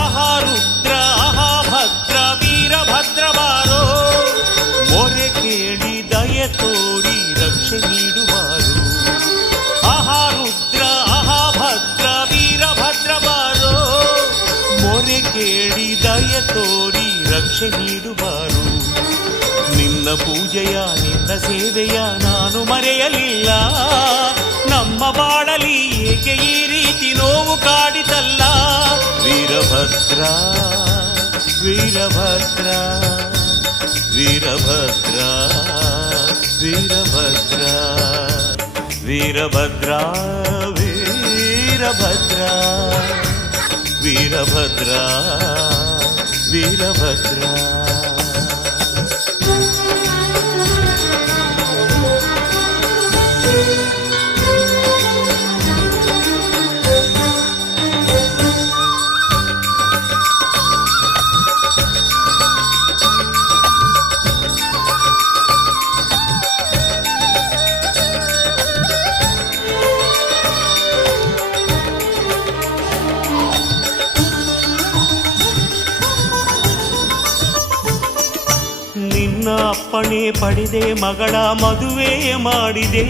ಆಹಾ ರುದ್ರ ಆಹಾ ಭದ್ರ ವೀರಭದ್ರ ಬಾರೋ, ಮೊರೆ ಕೇಳಿ ದಯೆ ತೋರಿ ರಕ್ಷೆ ನೀಡುವಾರು. ಆಹಾ ರುದ್ರ ಆಹಾ ಭದ್ರ ವೀರಭದ್ರ ಬಾರೋ, ಮೊರೆ ಕೇಳಿ ದಯೆ ತೋರಿ ರಕ್ಷೆ ನೀಡುವಾರು. ನಿನ್ನ ಪೂಜೆಯ ನಿನ್ನ ಸೇವೆಯ ನಾನು ಮರೆಯಲಿಲ್ಲ. ನಮ್ಮ ಬಾಳಲಿ ಏಕೆ ಈ ರೀತಿ ನೋವು ಕಾಡಿತಲ್ಲ. ವೀರಭದ್ರ ವೀರಭದ್ರ ವೀರಭದ್ರ ವೀರಭದ್ರ ವೀರಭದ್ರ ವೀರಭದ್ರ ವೀರಭದ್ರ ವೀರಭದ್ರ. ನಿನ್ನ ಅಪ್ಪಣೆ ಪಡೆದೆ ಮಗಳ ಮದುವೆ ಮಾಡಿದೆ.